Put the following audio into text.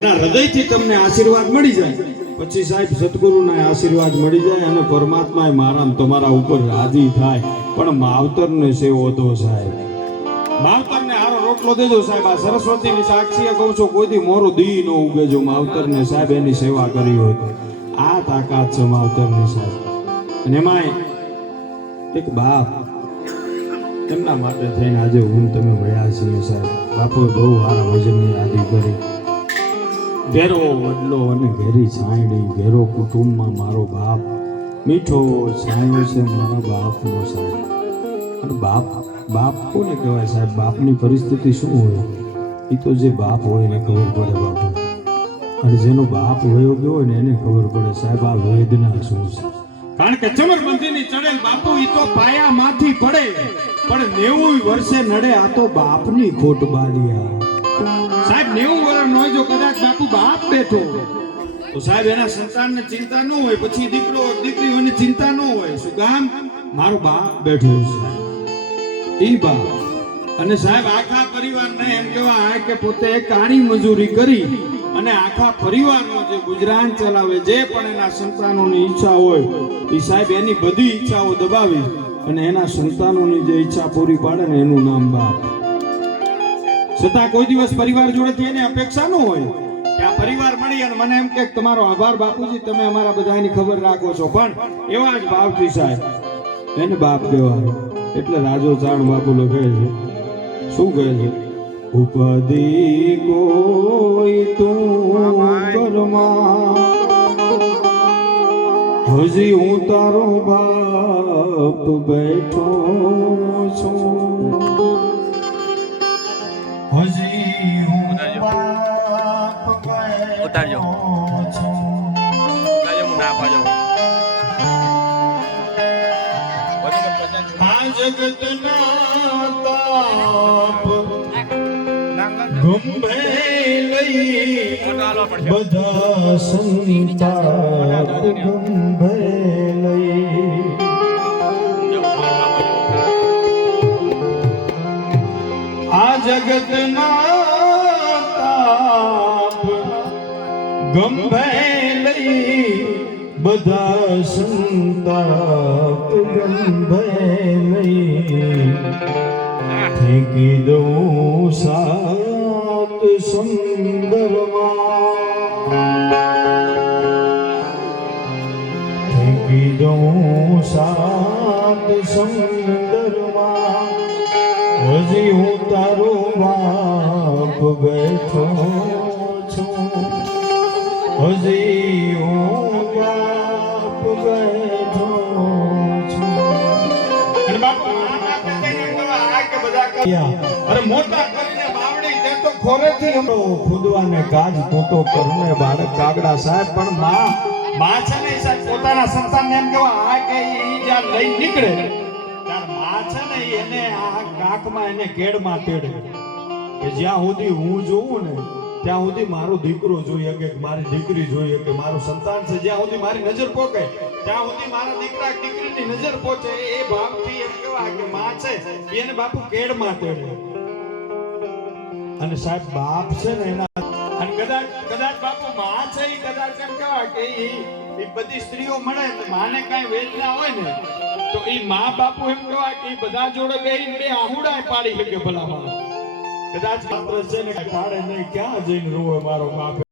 હૃદયથી તમને આશીર્વાદ મળી જાય પછી સાહેબ સદગુરુના આશીર્વાદ મળી જાય અને પરમાત્મા મારા તમારા ઉપર રાજી થાય પણ માવતરને સેવો તો સાહેબ માવતરને હારો રોટલો દેજો સાહેબ આ સરસ્વતીની સાક્ષીએ કહું છું કોઈથી મોરો દી ન ઉગે જો માવતરને સાહેબ એની સેવા કરી હોય આ તાકાત છે માવતરની સાહેબ અને એમાંય એક બાપ તેમના માટે થઈને આજે હું તમે મળ્યા છીએ સાહેબ બાપુએ બહુ સારા ભજનની યાદી કરી ઘેરો વડલો અને ઘેરી છાંયડી ઘેરો કુટુંબમાં મારો બાપ મીઠો છાંયો છે મારા બાપનો સાહેબ અને બાપ કોને કહેવાય સાહેબ બાપની પરિસ્થિતિ શું હોય એ તો જે બાપ હોય એને ખબર પડે બાપુ અને જેનો બાપ વયો ગયો હોય ને એને ખબર પડે સાહેબ આ વેદના શું છે કારણ કે ચમરબંધીની ચડેલ બાપુ એ તો પાયામાંથી પડે પણ 90 વર્ષે નડે આ તો બાપની ખોટ બાલિયા સાહેબ 90 વર્ષ નો જો કદાચ બાપુ બાપ બેઠો તો સાહેબ એના સંતાનને ચિંતા ન હોય પછી દીકરીઓની ચિંતા ન હોય શું કામ મારો બાપ બેઠો છે ઈ બાપ અને સાહેબ આખા પરિવારને એમ કહેવાય કે પોતે કાણી મજૂરી કરી અને આખા પરિવારનો જે ગુજરાન ચલાવે જે પણ એના સંતાનોની ઈચ્છા હોય એ સાહેબ એની બધી ઈચ્છાઓ દબાવી અને એના સંતાનોની જે ઈચ્છા પૂરી પાડે ને એનું નામ બાપ છતાં કોઈ દિવસ પરિવાર જોડેથી એની અપેક્ષા ન હોય કે આ પરિવાર મળી અને મને એમ કે તમારો આભાર બાપુજી તમે અમારા બધાની ખબર રાખો છો પણ એવા જ ભાવથી સાહેબ એને બાપ કહેવાય એટલે રાજો ચાણ બાપુ લખે છે શું કહે છે ઉપદી કોઈ તું કરમાં હજી હું તારો બાપ બેઠો છું હજી હું બાપ ઉતારજો હું ના પાજો આ જગતના તાપ ગંભે લઈ બધા સંતાપ ગંભે લઈ આ જગતના તાપ ગંભે લઈ બધા સંતાપ ગંભે લઈ ફેંકી દઉં સાત સમુદ્રમાં ફેંકી દઉં સાત સમુદ્રમાં હજી હું તારો બાપ બેઠો છું હજી હું બાપ બેઠો છું અરે મોટા કરીને બાવડી તે તો ખોરેથી હમો ખુદવાને કાજ પોતો કરને બાળક કાગડા સાહેબ પણ માં છે ને સાહેબ પોતાના સંતાનને એમ કહેવા આ કે ઈ જ્યાં લઈ નીકળે ત્યારે માં છે ને એને આ કાકમાં એને કેડમાં તેડે કે જ્યાં સુધી હું જોઉં ને ત્યાં સુધી મારો દીકરો જોઈએ કે મારી દીકરી જોઈએ કે મારું સંતાન છે જ્યાં સુધી મારી નજર પોકે ત્યાં સુધી મારા દીકરા દીકરીની નજર પહોંચે એ ભાવથી એમ કહેવાય કે માં છે એને બાપુ કેડમાં તેડે અને સાહેબ બાપ છે ને એના અને કદાચ બાપુ માં છે એ કદાચ એમ કહેવાય કે એ બધી સ્ત્રીઓ મળે તો માને કાંઈ વેદના હોય ને તો એ માં બાપુ એમ કહેવાય કે બધા જોડે બેહીને બે આહુડાય પાડી શકે ભલા કદાચ માત્ર છે ને પાડે નહીં ક્યાં જઈને રોવે મારો બાપ